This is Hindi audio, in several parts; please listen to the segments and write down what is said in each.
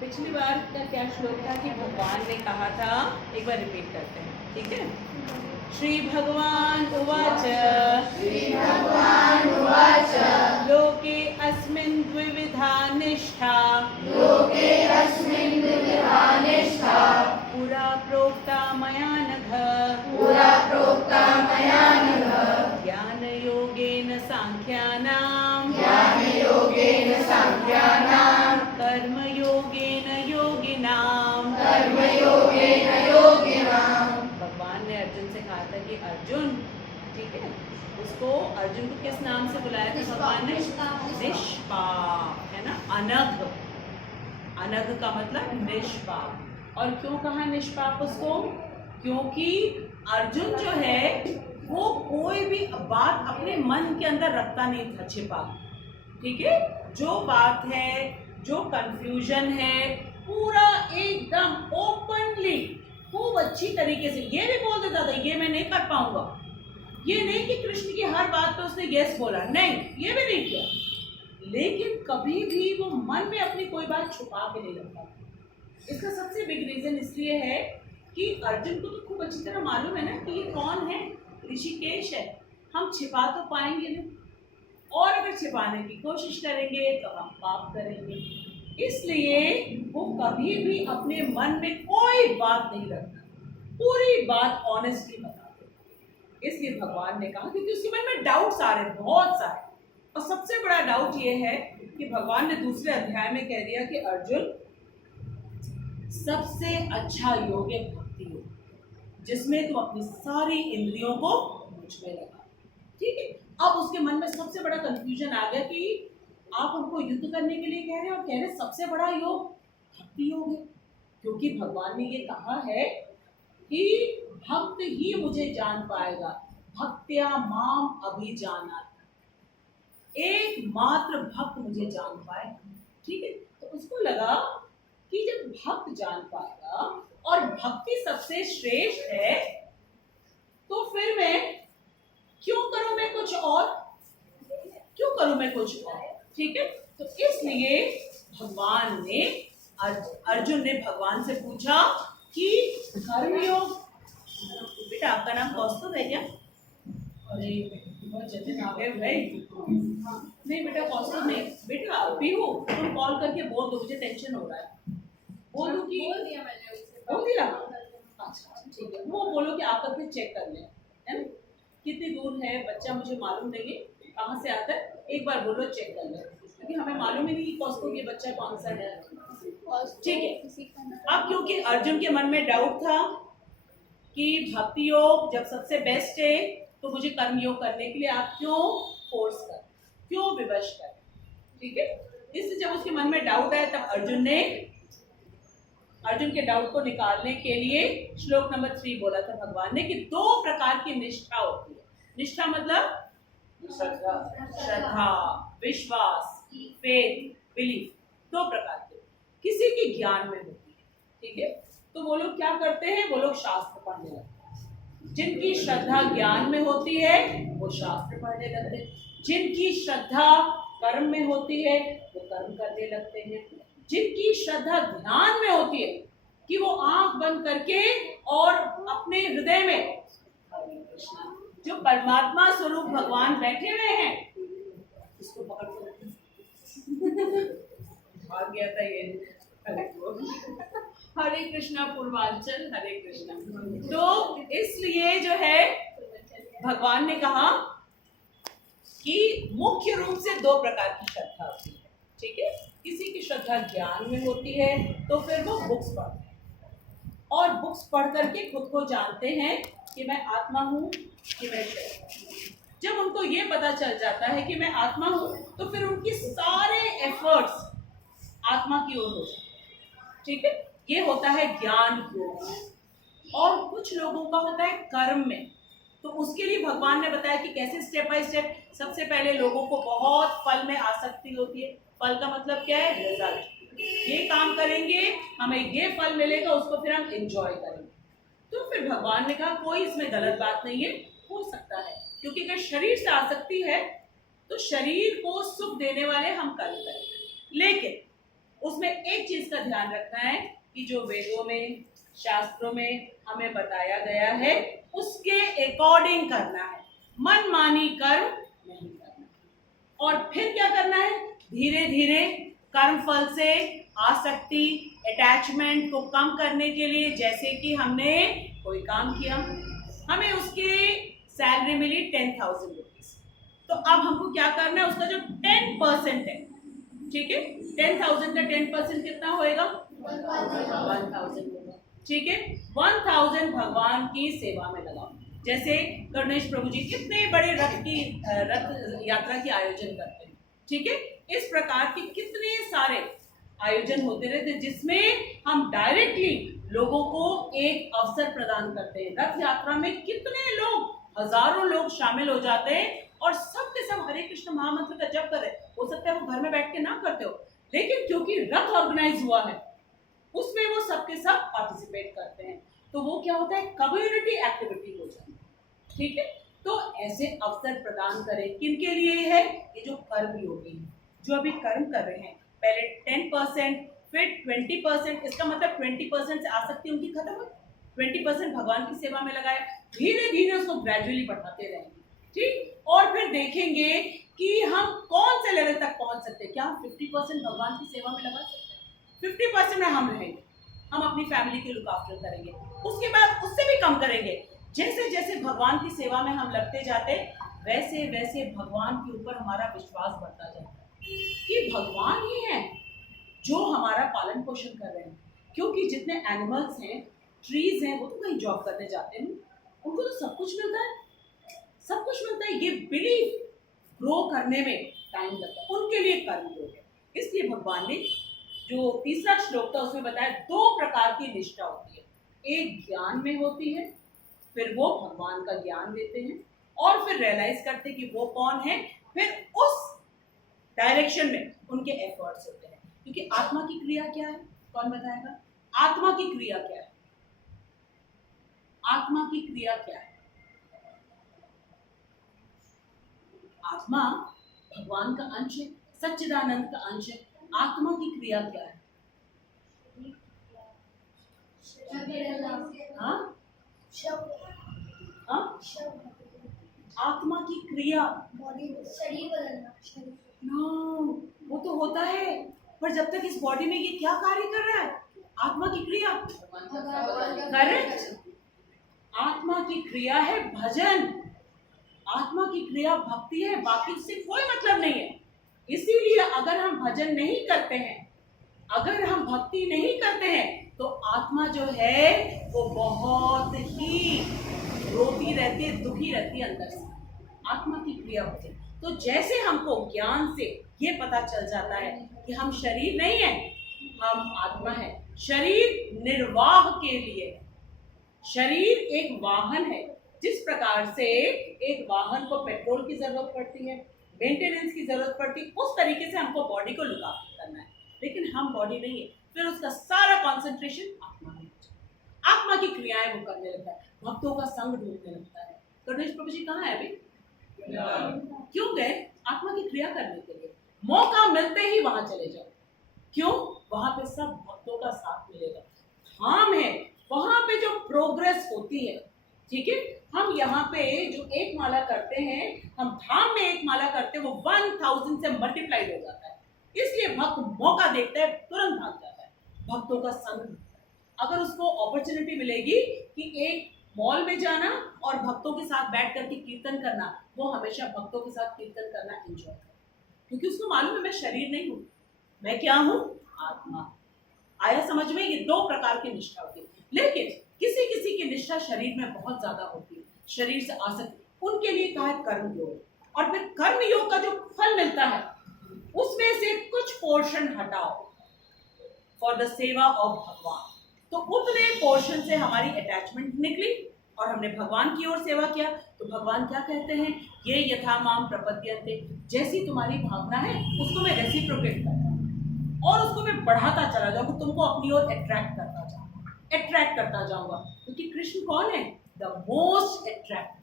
पिछली बार का क्या श्लोक था कि भगवान ने कहा था, एक बार रिपीट करते हैं, ठीक है। श्री भगवान उवाच लोके अस्मिन् द्विविधा निष्ठा पुरा प्रोक्ता मया नघ ज्ञानयोगेन सांख्यानां कर्मयोगेन योगिनां। भगवान ने अर्जुन से कहा था कि अर्जुन, ठीक है, उसको अर्जुन को किस नाम से बुलाया था भगवान ने? निष्पाप, है ना, अनघ। अनघ का मतलब निष्पाप। और क्यों कहा निष्पाप उसको? क्योंकि अर्जुन जो है वो कोई भी बात अपने मन के अंदर रखता नहीं था छिपा, ठीक है। जो बात है, जो कंफ्यूजन है, पूरा एकदम ओपनली खूब अच्छी तरीके से ये भी बोल देता था, ये मैं नहीं कर पाऊंगा। ये नहीं कि कृष्ण की हर बात पे उसने यस बोला, नहीं, ये भी नहीं किया। लेकिन कभी भी वो मन में अपनी कोई बात छुपा के नहीं रखता। इसका सबसे बिग रीजन इसलिए है कि अर्जुन को तो खूब अच्छी तरह मालूम है ना कि ये कौन है, ऋषिकेश है। हम छिपा तो पाएंगे नहीं, और अगर छिपाने की कोशिश करेंगे तो हम पाप करेंगे। इसलिए वो कभी भी अपने मन में कोई बात नहीं रखता, पूरी बात ऑनेस्टली बताते। इसलिए भगवान ने कहा, क्योंकि उसके मन में डाउट्स आ रहे, बहुत सारे। और सबसे बड़ा डाउट ये है कि भगवान ने दूसरे अध्याय में कह दिया कि अर्जुन, सबसे अच्छा योग है भक्ति योग, जिसमें तुम अपनी सारी इंद्रियों को मुझ में लगा, ठीक है। अब उसके मन में सबसे बड़ा कंफ्यूजन आ गया कि आप हमको युद्ध करने के लिए कह रहे हैं और कह रहे हैं सबसे बड़ा योग भक्ति योग है। क्योंकि भगवान ने ये कहा है कि भक्त ही मुझे जान पाएगा, भक्त्या माम अभिजानाति, एकमात्र भक्त मुझे जान पाएगा, ठीक है। तो उसको लगा कि जब भक्त जान पाएगा और भक्ति सबसे श्रेष्ठ है, तो फिर मैं क्यों करूं मैं कुछ और, क्यों करूं मैं कुछ और, ठीक है। तो इसलिए भगवान ने, अर्जुन ने भगवान से पूछा कि कर्मयोग, बेटा आपका नाम कौस्तुभ है क्या? अरे बहुत जतिन आ गए भाई। नहीं बेटा कौस्तुभ नहीं, बेटा पीहू, तुम कॉल करके बोल दो, मुझे टेंशन हो रहा है। बोल दो कि बोल दिया मैंने उसे, बोल दिया, अच्छा ठीक है। वो बोलो कि आप करके चेक कर लें, है ना, कितनी दूर है बच्चा, मुझे मालूम नहीं है कहाँ से आता है, एक बार बोलो चेक कर लें, क्योंकि हमें मालूम ही नहीं कि कौस्तुभ ये बच्चा कौन सा है, ठीक है। अब क्योंकि अर्जुन के मन में डाउट था कि भक्ति योग जब सबसे बेस्ट है, तो मुझे कर्म योग करने के लिए आप क्यों फोर्स कर, क्यों विवश कर, ठीक है। इसलिए जब उसके मन में डाउट आया, तब अर्जुन के डाउट को निकालने के लिए श्लोक नंबर 3 बोला था भगवान ने कि 2 प्रकार की निष्ठा होती है। निष्ठा मतलब श्रद्धा, विश्वास, फेथ, बिलीफ, 2 प्रकार के। किसी की ज्ञान में होती है, ठीक है। तो वो लोग क्या करते हैं, वो लोग शास्त्र पढ़ने लगते हैं। जिनकी श्रद्धा ज्ञान में होती है वो शास्त्र पढ़ने लगते हैं, जिनकी श्रद्धा कर्म में होती है वो कर्म करने लगते हैं, जिनकी श्रद्धा ध्यान में होती है कि वो आंख बंद करके और अपने हृदय में जो परमात्मा स्वरूप भगवान बैठे हुए हैं, इसको पकड़ भाग गया था ये। हरे कृष्णा पूर्वांचल, हरे कृष्णा। तो इसलिए जो है भगवान ने कहा कि मुख्य रूप से 2 प्रकार की श्रद्धा होती है, ठीक है। किसी की श्रद्धा ज्ञान में होती है, तो फिर वो बुक्स पढ़ते हैं और बुक्स पढ़ करके खुद को जानते हैं कि मैं आत्मा हूँ कि मैं शरीर हूँ। जब उनको ये पता चल जाता है कि मैं आत्मा हूँ, तो फिर उनकी सारे एफर्ट्स आत्मा की ओर हो जाते हैं, ठीक है। ये होता है ज्ञान योग। और कुछ लोगों का होता है कर्म में, तो उसके लिए भगवान ने बताया कि कैसे स्टेप बाय स्टेप। सबसे पहले लोगों को बहुत फल में आसक्ति होती है। फल का मतलब क्या है, रिजल्ट। ये काम करेंगे हमें ये फल मिलेगा, उसको फिर हम एंजॉय करेंगे। तो फिर भगवान ने कहा कोई इसमें गलत बात नहीं है, हो सकता है, क्योंकि अगर शरीर से आसक्ति है तो शरीर को सुख देने वाले हम कर्म करें, लेकिन उसमें उसमें एक चीज का ध्यान रखना है कि जो वेदों में, शास्त्रों में हमें बताया गया है उसके अकॉर्डिंग करना है, मनमानी कर्म नहीं करना। और फिर क्या करना है, धीरे धीरे कर्म फल से आसक्ति, अटैचमेंट को कम करने के लिए, जैसे कि हमने कोई काम किया, हमें उसकी सैलरी मिली 10,000 रुपीज, तो अब हमको क्या करना है, उसका जो 10% है, ठीक है, 10,000 का 10% कितना होएगा, 1,000 होगा, ठीक है। 1,000 भगवान की सेवा में लगाओ। जैसे गणेश प्रभु जी कितने बड़े रथ यात्रा की आयोजन करते हैं, ठीक है, इस प्रकार की कितने सारे आयोजन होते रहते हैं जिसमें हम डायरेक्टली लोगों को एक अवसर प्रदान करते हैं। रथ यात्रा में कितने लोग, हजारों लोग शामिल हो जाते हैं और सब के सब हरे कृष्ण महामंत्र का जप कर रहे हैं। हो सकता है वो घर में बैठ के ना करते हो, लेकिन क्योंकि रथ ऑर्गेनाइज हुआ है उसमें वो सबके सब पार्टिसिपेट करते हैं, तो वो क्या होता है, कम्युनिटी एक्टिविटी हो जाती है, ठीक है। तो ऐसे अवसर प्रदान करें, किनके लिए है, ये जो कर्म योगी जो अभी कर्म कर रहे हैं, पहले 10% फिर 20%, इसका मतलब 20% से आसक्ति उनकी खत्म हुई, 20% भगवान की सेवा में लगाया, धीरे धीरे उसको ग्रेजुअली बढ़ाते रहेंगे, ठीक। और फिर देखेंगे कि हम कौन से लेवल तक पहुंच सकते हैं, क्या हम 50% भगवान की सेवा में लगा सकते हैं, 50% में हम रहेंगे, हम अपनी फैमिली के लुक आफ्टर करेंगे, उसके बाद उससे भी कम करेंगे। जैसे जैसे भगवान की सेवा में हम लगते जाते वैसे वैसे भगवान के ऊपर हमारा विश्वास बढ़ता जाता है कि भगवान ही है जो हमारा पालन पोषण कर रहे हैं। क्योंकि जितने एनिमल्स हैं, ट्रीज हैं, वो तो कहीं जॉब करने जाते हैं, उनको तो सब कुछ मिलता है, सब कुछ मिलता है, ये बिलीव ग्रो करने में टाइम लगता है, उनके लिए कर्म योग है। इसलिए भगवान ने जो तीसरा श्लोक था उसमें बताया 2 प्रकार की निष्ठा होती है, एक ज्ञान में होती है, फिर वो भगवान का ज्ञान देते हैं और फिर रियलाइज करते हैं कि वो कौन है, फिर उस डायरेक्शन में उनके एफर्ट्स होते हैं। क्योंकि आत्मा की क्रिया क्या है, कौन बताएगा, आत्मा की क्रिया क्या है, आत्मा की क्रिया क्या है, आत्मा भगवान का अंश है, सच्चिदानंद का अंश है, आत्मा की क्रिया क्या है, हाँ? हाँ? आत्मा की क्रिया, शरीर बदलना, नो, वो तो होता है, पर जब तक इस बॉडी में ये क्या कार्य कर रहा है, आत्मा की क्रिया, करेक्ट, आत्मा की क्रिया है भजन, आत्मा की क्रिया भक्ति है, बाकी से कोई मतलब नहीं है। इसीलिए अगर हम भजन नहीं करते हैं, अगर हम भक्ति नहीं करते हैं, तो आत्मा जो है वो बहुत ही रोती रहती है, दुखी रहती है अंदर से, आत्मा की क्रिया होती है। तो जैसे हमको ज्ञान से ये पता चल जाता है कि हम शरीर नहीं है, हम आत्मा है, शरीर निर्वाह के लिए, शरीर एक वाहन है, जिस प्रकार से एक वाहन को पेट्रोल की जरूरत पड़ती है, मेंटेनेंस की जरूरत पड़ती है, उस तरीके से हमको बॉडी को लुक आफ्टर करना है, लेकिन हम बॉडी नहीं है, फिर उसका सारा कंसंट्रेशन आत्मा में, आत्मा की क्रियाएं वो करने लगता है, भक्तों का संग ढूंढने लगता है। गणेश प्रभु जी कहाँ है अभी, क्यों गए, आत्मा की क्रिया करने के लिए, मौका मिलते ही वहां चले जाओ, क्यों, वहां पे सब भक्तों का साथ मिलेगा, धाम है, वहां पे जो प्रोग्रेस होती है, ठीक है, हम यहाँ पे जो एक माला करते हैं, हम धाम में एक माला करते हैं, वो 1,000 से मल्टीप्लाइड हो जाता है। इसलिए भक्त मौका देखता है, तुरंत भाग जाता है, भक्तों का संग, अगर उसको अपॉर्चुनिटी मिलेगी कि एक मॉल में जाना और भक्तों के साथ बैठ करके कीर्तन करना, वो हमेशा भक्तों के साथ कीर्तन करना एंजॉय करे, क्योंकि उसको मालूम है मैं शरीर नहीं हूँ, मैं क्या हूँ, आत्मा। आया समझ में, ये 2 प्रकार की निष्ठा होती है, लेकिन किसी किसी की निष्ठा शरीर में बहुत ज्यादा होती है, शरीर से आसक्ति, उनके लिए कहा है कर्म योग, और फिर कर्म योग का जो फल मिलता है उसमें से कुछ पोर्शन हटाओ फॉर द सेवा ऑफ भगवान, तो उतने पोर्शन से हमारी अटैचमेंट निकली और हमने भगवान की ओर सेवा किया, तो भगवान क्या कहते हैं, ये यथा माम प्रपद्यन्ते, जैसी तुम्हारी भावना है उसको मैं रेसिप्रोकेट करता हूँ और उसको मैं बढ़ाता चला जाऊंगा, तुमको अपनी ओर अट्रैक्ट करता जाऊंगा, क्योंकि कृष्ण कौन है, द मोस्ट अट्रैक्टिव।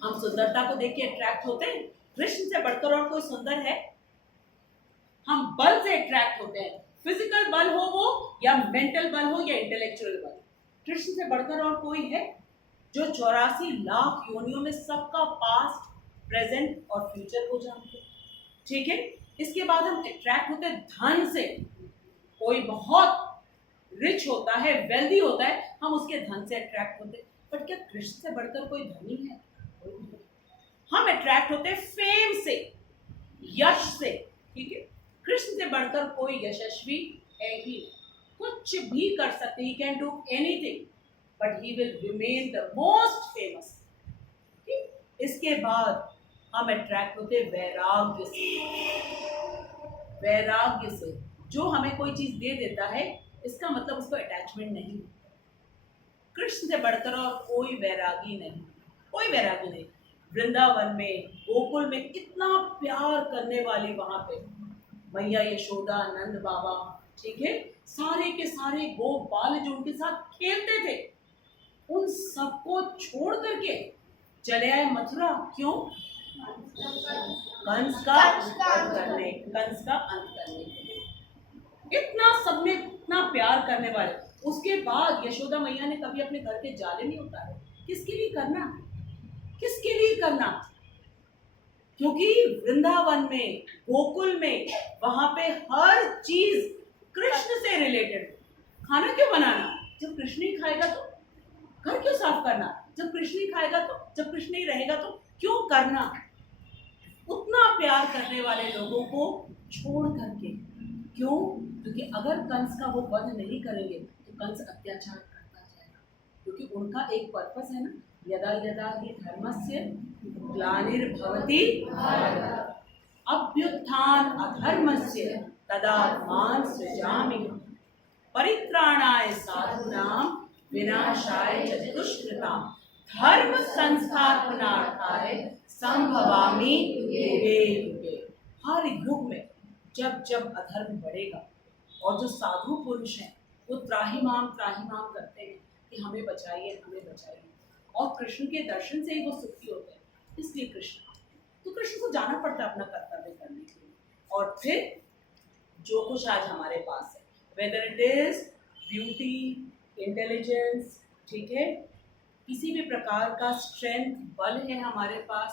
हम सुंदरता को देख के अट्रैक्ट होते हैं, कृष्ण से बढ़कर और कोई सुंदर है, हम बल से अट्रैक्ट होते हैं, मेंटल बल हो या इंटेलेक्चुअल बल, कृष्ण से बढ़कर और कोई है जो 84 लाख योनियों में सबका पास्ट, प्रेजेंट और फ्यूचर को जानते हैं। ठीक है, इसके बाद हम अट्रैक्ट होते हैं धन से। कोई बहुत रिच होता है, वेल्दी होता है, हम उसके धन से अट्रैक्ट होते हैं। बट क्या कृष्ण से बढ़कर कोई धनी है? कोई नहीं। हम अट्रैक्ट होते हैं फेम से, यश से। ठीक है, कृष्ण से बढ़कर कोई यशस्वी है ही नहीं। कुछ भी कर सकते, he can do anything, but he will remain the most famous. इसके बाद हम अट्रैक्ट होते हैं वैराग्य से। वैराग्य से, जो हमें कोई चीज दे देता है, इसका मतलब उसको अटैचमेंट नहीं। कृष्ण से बढ़कर और कोई वैरागी नहीं, कोई वैरागी नहीं। वृंदावन में, गोकुल में इतना प्यार करने वाली वहां पे मैया यशोदा, नंद बाबा, ठीक है, सारे के सारे गोपाल जो उनके साथ खेलते थे, उन सबको छोड़ करके चले आए मथुरा। क्यों? कंस का अंत करने, कंस का अंत करने के लिए। इतना सब में इतना प्यार करने वाले, उसके बाद यशोदा मैया ने कभी अपने घर के जाले नहीं उतारे। किसके लिए करना? किसके लिए करना? क्योंकि वृंदावन में, गोकुल में, वहां पे हर चीज कृष्ण से रिलेटेड। खाना क्यों बनाना? जब कृष्ण ही खाएगा तो। घर क्यों साफ करना? जब कृष्ण ही खाएगा तो। जब कृष्ण ही रहेगा तो क्यों करना? उतना प्यार करने वाले लोगों को छोड़ करके। क्यों? क्योंकि अगर कंस का वो वध नहीं करेंगे तो कंस अत्याचार करता जाएगा। क्योंकि उनका एक पर्पस है ना, यदा यदा हि धर्मस्य ग्लानिर्भवति भारत, अभ्युत्थान अधर्मस्य तदात्मान सृजामि, परित्राणाय साधूनां विनाशाय च दुष्कृतां, धर्म संस्थापनार्थाय संभवामि युगे युगे। हर युग में जब जब अधर्म बढ़ेगा और जो साधु पुरुष हैं वो त्राहिमाम करते हैं कि हमें बचाइए, हमें बचाइए, और कृष्ण के दर्शन से ही वो सुखी होते हैं। इसलिए कृष्ण, तो कृष्ण को जाना पड़ता है अपना कर्तव्य करने के लिए। और फिर जो कुछ आज हमारे पास है, whether it is beauty, intelligence, ठीक है, किसी भी प्रकार का स्ट्रेंथ, बल है हमारे पास,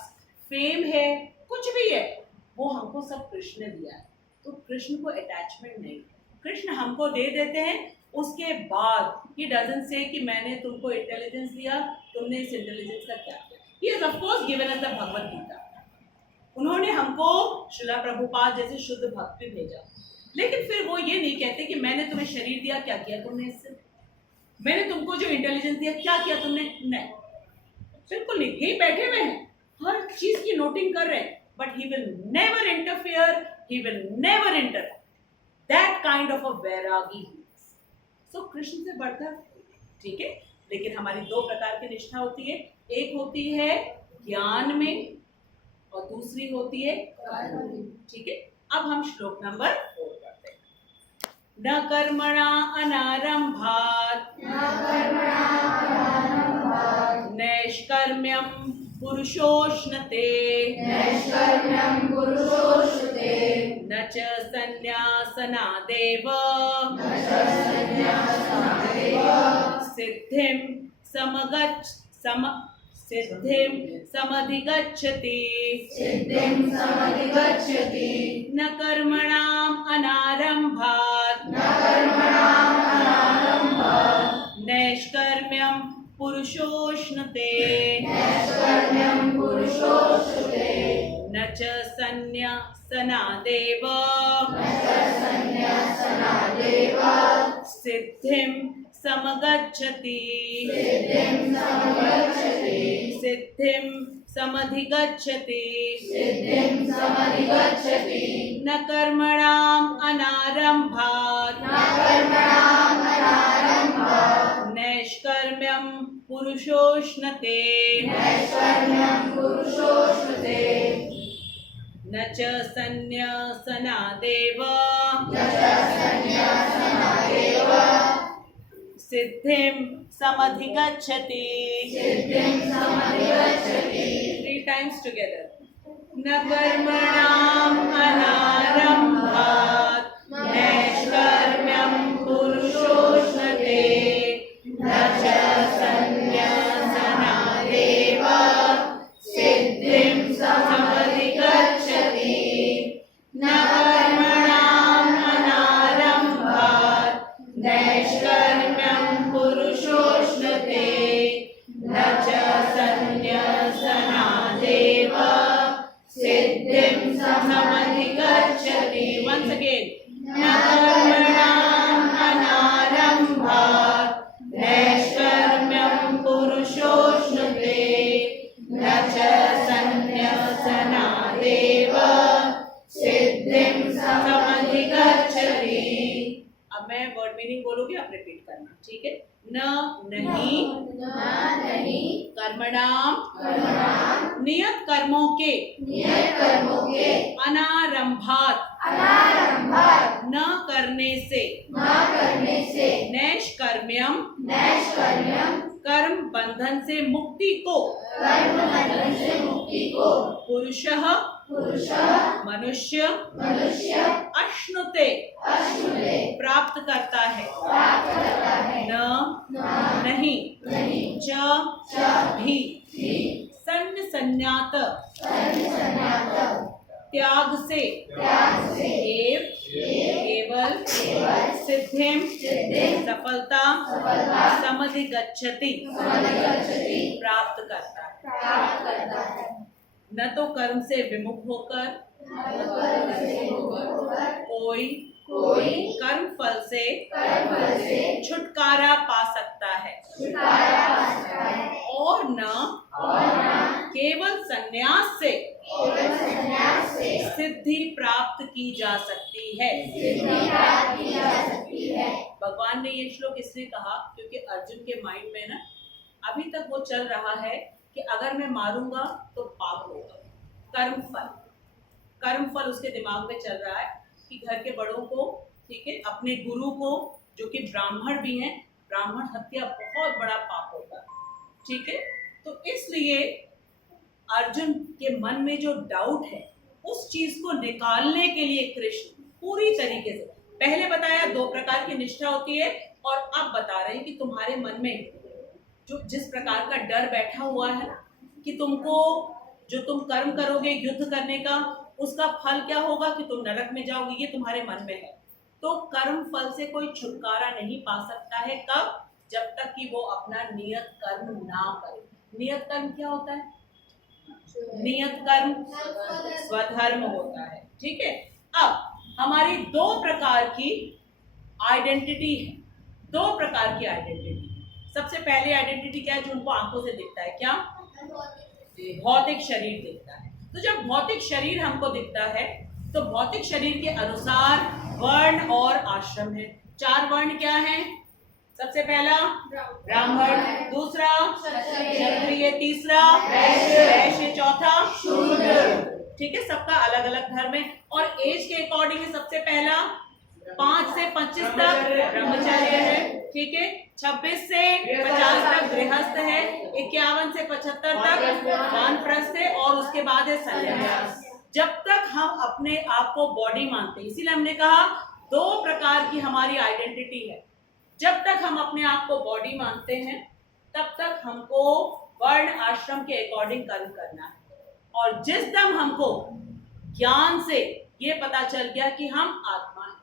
फेम है, कुछ भी है, वो हमको सब कृष्ण ने दिया है। तो कृष्ण को अटैचमेंट नहीं, कृष्ण हमको दे देते हैं। उसके बाद ही डजंट से कि मैंने तुमको इंटेलिजेंस दिया, तुमने इस इंटेलिजेंस का क्या किया। He has of course given us the Bhagavad Gita. उन्होंने हमको श्रीला प्रभुपाद जैसे शुद्ध भक्त भी भेजा, लेकिन फिर वो ये नहीं कहते कि मैंने तुम्हें शरीर दिया, क्या किया तुमने इससे? मैंने तुमको जो इंटेलिजेंस दिया, क्या किया तुमने? नहीं, बिल्कुल नहीं। यही बैठे हुए हैं, हर चीज की नोटिंग कर रहे हैं, but he will never interfere, he will never inter. That kind of a vairagi. So Krishna से बढ़कर, ठीक है, लेकिन हमारी दो प्रकार की निष्ठा होती है। एक होती है ज्ञान में और दूसरी होती है कर्म में। ठीक है, अब हम श्लोक नंबर 4 करते हैं। न कर्मणा अनारंभात् नैष्कर्म्यं पुरुषोष्णते न च संन्यासनादेव सिद्धिं समधिगच्छति। न कर्मणाम् अनारंभात् नैष्कर्म्यं पुरुषोष्णते न च संन्यासनादेव सिद्धिं समगच्छति। सिद्धिं समधिगच्छति। न कर्मणाम् अनारंभात् नैष्कर्म्यं पुरुषोष्णते न च संन्यासनादेव सिद्धिं समधिगच्छति। 3 times together. न कर्मणाम् अनारंभात् नैष्कर्म्यं पुरुषोष्णते न कर्मणाम् अनारम्भात् नैष्कर्म्यं पुरुषोऽश्नुते न च सन्न्यसनादेव सिद्धिं समधिगच्छति। अब मैं वर्ड मीनिंग बोलूंगी, आप रिपीट करना, ठीक है। न नहीं कर्मणाम नियत कर्मों के अनारंभात न करने से नैष्कर्म्यम कर्म बंधन से मुक्ति को पुरुषः मनुष्य अश्नुते प्राप्त करता है। न नहीं च भी सन्न्य संन्यात त्याग से एव केवल सिद्धिम सफलता समधिगच्छति प्राप्त करता है। न तो कर्म से विमुख होकर कोई कर्म फल से छुटकारा पा सकता है और न केवल संन्यास से सिद्धि प्राप्त की जा सकती है। भगवान ने ये श्लोक इसलिए कहा क्योंकि अर्जुन के माइंड में ना अभी तक वो चल रहा है कि अगर मैं मारूंगा तो पाप होगा। कर्म फल उसके दिमाग में चल रहा है कि घर के बड़ों को, ठीक है, अपने गुरु को, जो कि ब्राह्मण भी हैं, ब्राह्मण हत्या बहुत बड़ा पाप होता है, ठीक है। तो इसलिए अर्जुन के मन में जो डाउट है उस चीज को निकालने के लिए कृष्ण पूरी तरीके से, पहले बताया 2 प्रकार की निष्ठा होती है और अब बता रहे हैं कि तुम्हारे मन में जो जिस प्रकार का डर बैठा हुआ है ना कि तुमको जो तुम कर्म करोगे युद्ध करने का, उसका फल क्या होगा कि तुम नरक में जाओगे, ये तुम्हारे मन में है। तो कर्म फल से कोई छुटकारा नहीं पा सकता है। कब? जब तक कि वो अपना नियत कर्म ना करे। नियत कर्म क्या होता है? नियत कर्म स्वधर्म होता है, ठीक है। अब हमारी 2 प्रकार की आइडेंटिटी है, 2 प्रकार की आइडेंटिटी। सबसे पहले आइडेंटिटी क्या है? जो उनको आंखों से दिखता है, क्या? भौतिक शरीर दिखता है। तो जब भौतिक शरीर हमको दिखता है तो भौतिक शरीर के अनुसार वर्ण और आश्रम है। 4 वर्ण क्या हैं? सबसे पहला ब्राह्मण, दूसरा क्षत्रिय, तीसरा वैश्य, चौथा शूद्र, ठीक है। सबका अलग अलग धर्म है और एज के अकॉर्डिंग सबसे पहला 5 से 25 तक ब्रह्मचर्य है, ठीक है। 26 से 50 तक गृहस्थ है, 51 से 75 तक वानप्रस्थ है और उसके बाद है सन्यास। जब तक हम अपने आप को बॉडी मानते हैं, इसीलिए हमने कहा 2 प्रकार की हमारी आइडेंटिटी है। जब तक हम अपने आप को बॉडी मानते हैं तब तक हमको वर्ण आश्रम के अकॉर्डिंग कर्म करना है और जिस दम हमको ज्ञान से ये पता चल गया कि हम आत्मा हैं,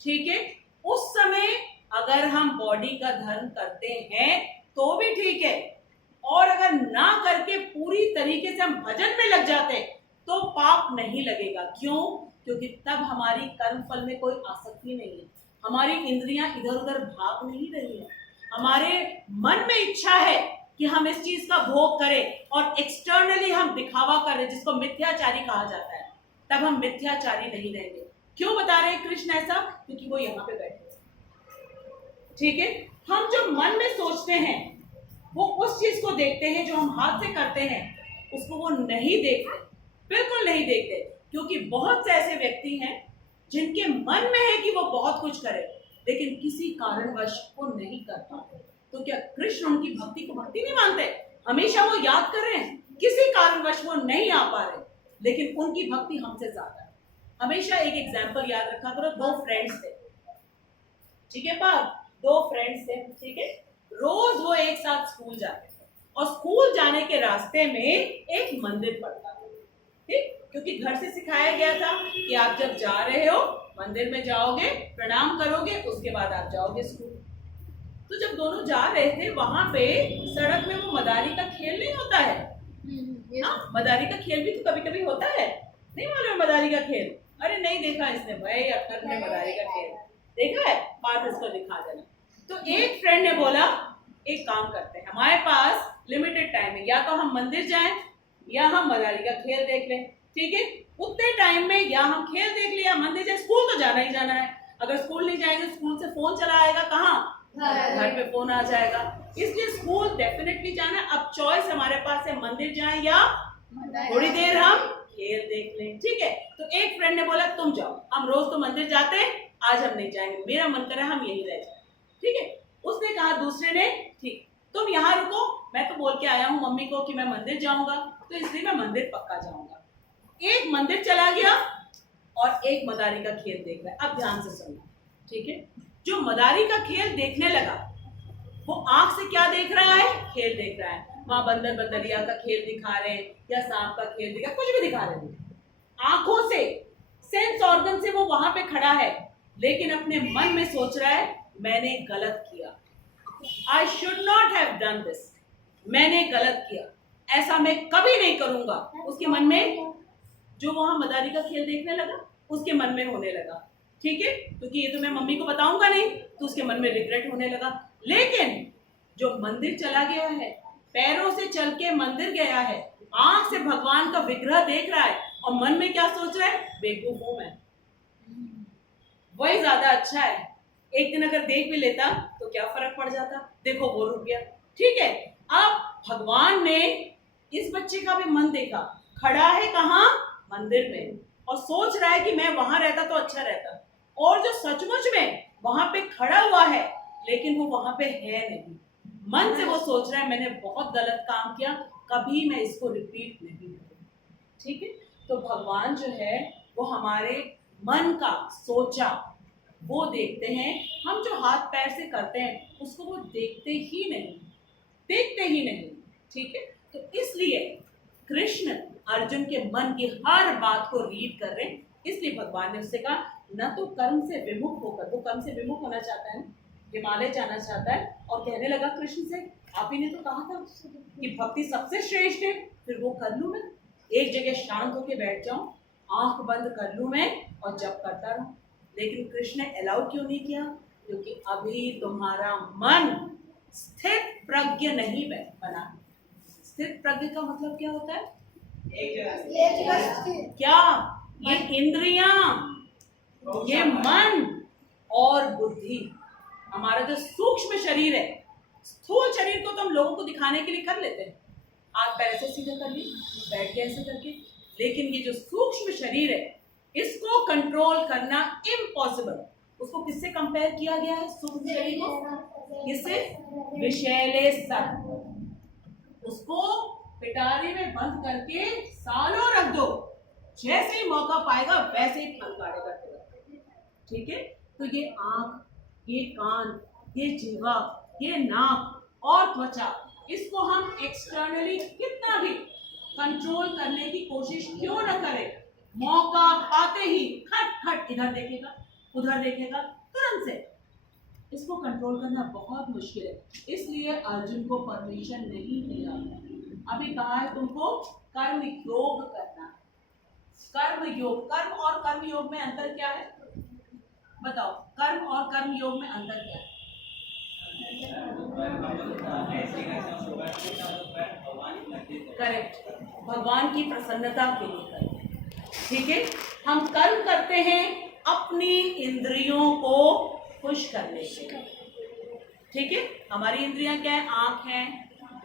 ठीक है, उस समय अगर हम बॉडी का धर्म करते हैं तो भी ठीक है और अगर ना करके पूरी तरीके से हम भजन में लग जाते तो पाप नहीं लगेगा। क्यों? क्योंकि तब हमारी कर्म फल में कोई आसक्ति नहीं है, हमारी इंद्रियां इधर उधर भाग नहीं रही है, हमारे मन में इच्छा है कि हम इस चीज का भोग करें और एक्सटर्नली हम दिखावा करें, जिसको मिथ्याचारी कहा जाता है, तब हम मिथ्याचारी नहीं रहेंगे। क्यों बता रहे हैं कृष्ण ऐसा? क्योंकि वो यहाँ पे बैठे, ठीक है। हम जो मन में सोचते हैं वो उस चीज को देखते हैं, जो हम हाथ से करते हैं उसको वो नहीं देखते, बिल्कुल नहीं देखते। क्योंकि बहुत से ऐसे व्यक्ति हैं जिनके मन में है कि वो बहुत कुछ करे लेकिन किसी कारणवश वो नहीं कर पाते। तो क्या कृष्ण उनकी भक्ति को भक्ति नहीं मानते? हमेशा वो याद कर रहे हैं, किसी कारणवश वो नहीं आ पा रहे लेकिन उनकी भक्ति हमसे ज्यादा है। हमेशा एक एग्जाम्पल याद रखा करो, 2 फ्रेंड्स थे, ठीक है, पर 2 फ्रेंड्स थे, ठीक है। रोज वो एक साथ स्कूल जाते थे और स्कूल जाने के रास्ते में एक मंदिर पड़ता था, ठीक, क्योंकि घर से सिखाया गया था कि आप जब जा रहे हो मंदिर में जाओगे, प्रणाम करोगे, उसके बाद आप जाओगे स्कूल। तो जब दोनों जा रहे थे वहां पे सड़क में वो मदारी का खेल नहीं होता है, हाँ, मदारी का खेल भी तो कभी कभी होता है, नहीं मालूम मदारी का खेल? अरे नहीं देखा इसने भाई, अक्कर ने मदारी का खेल देखा है, बात इसको दिखा देना। तो एक फ्रेंड ने बोला एक काम करते हैं, हमारे पास लिमिटेड टाइम है, या तो हम मंदिर जाएं या हम मदारी का खेल देख लें, ठीक है। उतने टाइम में या हम खेल देख लिया, मंदिर जाए, स्कूल तो जाना ही जाना है। अगर स्कूल नहीं जाएंगे, स्कूल से फोन चला आएगा, कहाँ घर पे फोन आ जाएगा, इसलिए स्कूल डेफिनेटली जाना। अब चॉइस हमारे पास है, मंदिर जाएं या थोड़ी देर हम खेल देख लें, ठीक है। तो एक फ्रेंड ने बोला तुम जाओ, हम रोज तो मंदिर जाते हैं, आज हम नहीं जाएंगे, मेरा मन कर रहा है हम यहीं रह जाए, ठीक है। उसने कहा, दूसरे ने, ठीक तुम यहाँ रुको, मैं तो बोल के आया हूँ मम्मी को कि मैं मंदिर जाऊंगा, तो इसलिए मैं मंदिर पक्का जाऊंगा। एक मंदिर चला गया और एक मदारी का खेल देख रहा है। अब ध्यान से सुनना, ठीक है। जो मदारी का खेल देखने लगा, वो आंख से क्या देख रहा है, खेल देख रहा है। वहां बंदर बंदरिया का खेल दिखा रहे हैं या सांप का खेल दिखा, कुछ भी दिखा रहे हैं। आंखों से, सेंस ऑर्गन से वो वहां पे खड़ा है, लेकिन अपने मन में सोच रहा है मैंने गलत किया, I should not have done this, मैंने गलत किया, ऐसा मैं कभी नहीं करूंगा। उसके मन में, जो वहां मदारी का खेल देखने लगा, उसके मन में होने लगा, ठीक है, क्योंकि ये तो मैं मम्मी को बताऊंगा नहीं, तो उसके मन में रिग्रेट होने लगा। लेकिन जो मंदिर चला गया है, पैरों से चल के मंदिर गया है, आंख से भगवान का विग्रह देख रहा है, और मन में क्या सोच रहा है, बेवकूफ हूं मैं, वही ज्यादा अच्छा है। एक दिन अगर देख भी लेता तो क्या फर्क पड़ जाता, देखो वो रुक गया, ठीक है। अब भगवान ने इस बच्चे का भी मन देखा, खड़ा है कहाँ, मंदिर में, और सोच रहा है कि मैं वहां रहता तो अच्छा रहता, और जो सचमुच में वहां पे खड़ा हुआ है, लेकिन वो वहां पे है नहीं। मन से वो सोच रहा है मैंने बहुत गलत काम किया, कभी मैं इसको रिपीट नहीं करूंगा, ठीक है। तो भगवान जो है वो हमारे मन का सोचा वो देखते हैं, हम जो हाथ पैर से करते हैं उसको वो देखते ही नहीं, ठीक है। तो इसलिए कृष्ण अर्जुन के मन की हर बात को रीड कर रहे हैं, इसलिए भगवान ने उससे कहा न तो कर्म से विमुख होकर, वो कर्म से विमुख होना चाहता है, हिमालय जाना चाहता है, और कहने लगा कृष्ण से, आप ही ने तो कहा था कि भक्ति सबसे श्रेष्ठ है, फिर वो कर लूं मैं, एक जगह शांत होकर बैठ जाऊं, आंख बंद कर लूं मैं और जप करता रहूं। लेकिन कृष्ण ने अलाउ क्यों नहीं किया, क्योंकि अभी तुम्हारा मन स्थिर प्रज्ञ नहीं बना। स्थिर प्रज्ञ का मतलब क्या होता है, क्या, ये इंद्रियां, ये मन और बुद्धि, हमारा जो सूक्ष्म शरीर है, स्थूल शरीर को तो हम लोगों को दिखाने के लिए कर लेते हैं, हाथ पैर से सीधा कर ली, बैठ के ऐसे करके, लेकिन ये जो सूक्ष्म शरीर है इसको कंट्रोल करना इम्पॉसिबल। उसको किससे कंपेयर किया गया है, सूक्ष्म शरीर को किससे, विषैले सर्प। उसको पिटारी में बंद करके सालों रख दो, जैसे ही मौका पाएगा वैसे ही फल काटेगा, ठीक है। तो ये आंख, ये कान, ये जिह्वा, ये नाक और त्वचा, इसको हम एक्सटर्नली कितना भी कंट्रोल करने की कोशिश क्यों न करें, मौका पाते ही खट खट इधर देखेगा उधर देखेगा, तुरंत से इसको कंट्रोल करना बहुत मुश्किल है। इसलिए अर्जुन को परमिशन नहीं मिला। अभी कहा है तुमको कर्म योग करना, कर्म योग, कर्म और कर्म योग में अंतर क्या है बताओ, कर्म और कर्म योग में अंतर क्या है? करेक्ट, भगवान की प्रसन्नता के लिए करते, ठीक है। हम कर्म करते हैं अपनी इंद्रियों को खुश करने के लिए, ठीक है। हमारी इंद्रियां क्या है, आंख है,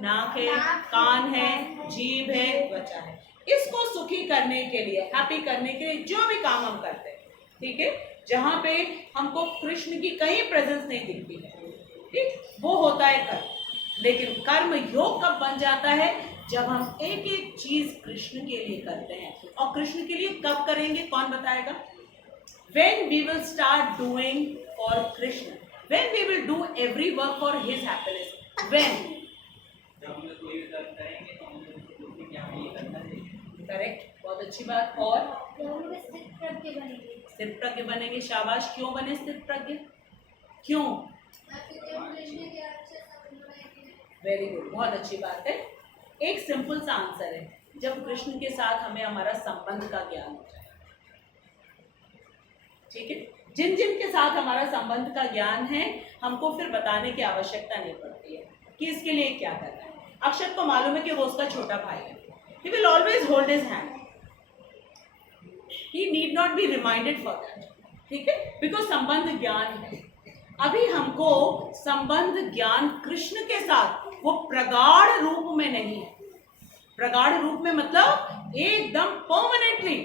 नाक है, कान है, जीभ है, त्वचा है, इसको सुखी करने के लिए, हैप्पी करने के लिए जो भी काम हम करते हैं, ठीक है, जहां पे हमको कृष्ण की कहीं प्रेजेंस नहीं दिखती है, ठीक, वो होता है कर्म। लेकिन कर्म योग कब बन जाता है, जब हम एक एक चीज कृष्ण के लिए करते हैं। और कृष्ण के लिए कब करेंगे, कौन बताएगा? When we will start doing for Krishna, when we will do every work for his happiness, when, correct, बहुत अच्छी बात। और स्थित प्रज्ञ बनेंगे, शाबाश। क्यों बने स्थित प्रज्ञ, क्यों? वेरी गुड, बहुत अच्छी बात है। एक सिंपल सा आंसर है, जब कृष्ण के साथ हमें हमारा संबंध का ज्ञान हो जाए, ठीक है। जिन जिन के साथ हमारा संबंध का ज्ञान है हमको फिर बताने की आवश्यकता नहीं पड़ती है कि इसके लिए क्या करना है। अक्षत को मालूम है कि वो उसका छोटा भाई है, he will always hold his hand, he need not be reminded for that, ठीक है, बिकॉज संबंध ज्ञान है। अभी हमको संबंध ज्ञान कृष्ण के साथ वो प्रगाढ़ रूप में नहीं है। प्रगाढ़ रूप में मतलब एकदम परमानेंटली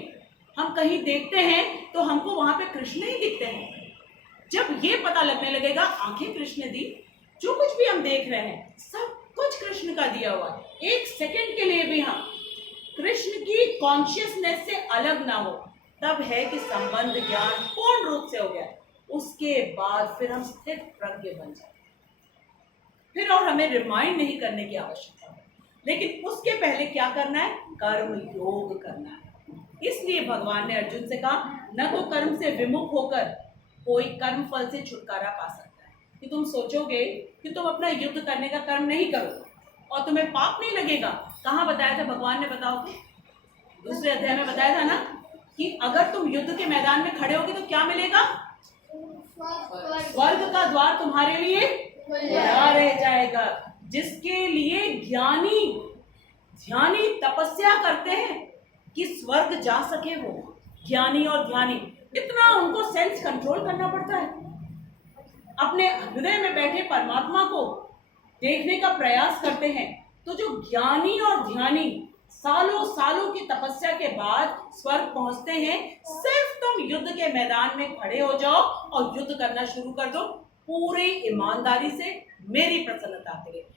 हम कहीं देखते हैं तो हमको वहां पे कृष्ण ही दिखते हैं। जब ये पता लगने लगेगा आंखें कृष्ण दी, जो कुछ भी हम देख रहे हैं सब कुछ कृष्ण का दिया हुआ है, एक सेकंड के लिए भी हम कृष्ण की कॉन्शियसनेस से अलग ना हो, तब है कि संबंध ज्ञान पूर्ण रूप से हो गया। उसके बाद फिर हम स्थिर प्रज्ञ बन जाए, फिर और हमें रिमाइंड नहीं करने की आवश्यकता है। लेकिन उसके पहले क्या करना है? कर्म योग करना है। इसलिए भगवान ने अर्जुन से कहा न तो कर्म से विमुख होकर कोई कर्म फल से छुटकारा पा सकता है, कि तुम सोचोगे कि तुम अपना युद्ध करने का कर्म नहीं करोगे और तुम्हें पाप नहीं लगेगा। कहाँ बताया था भगवान ने? बताओ तो, दूसरे अध्याय में बताया था ना कि अगर तुम युद्ध के मैदान में खड़े होगे तो क्या मिलेगा? स्वर्ग का द्वार तुम्हारे लिए खुला रह जाएगा। जिसके लिए ज्ञानी ध्यानी तपस्या करते हैं कि स्वर्ग जा सके, वो ज्ञानी और ध्यानी इतना उनको सेंस कंट्रोल करना पड़ता है। अपने हृदय में बैठे परमात्मा को देखने का प्रयास करते हैं। तो जो ज्ञानी और ध्यानी सालों सालों की तपस्या के बाद स्वर्ग पहुंचते हैं, सिर्फ तुम युद्ध के मैदान में खड़े हो जाओ और युद्ध करना शुरू कर दो पूरी ईमानदारी से, मेरी प्रसन्नता के लिए।